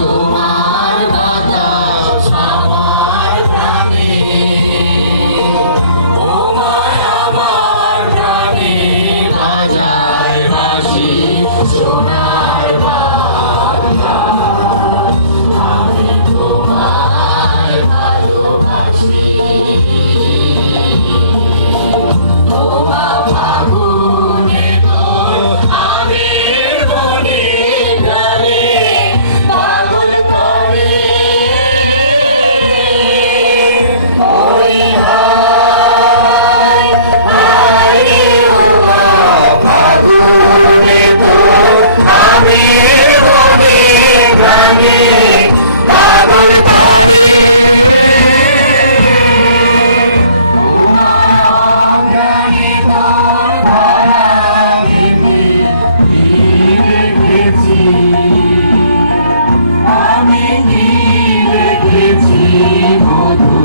তোমার বাতাস আমার প্রাণে, তোমায় আমার প্রাণে বাজায় বাঁশি সোনার বাংলা। আমি তোমায় ভালোবাসি। তোমা ফাগুনে তোর আবির বনে গানে পাগল করে। ওই হায় হায় ওয়া ফাগুনে তোর আবির বনে গানে পাগল করে। আমি কি রেখেছি মধু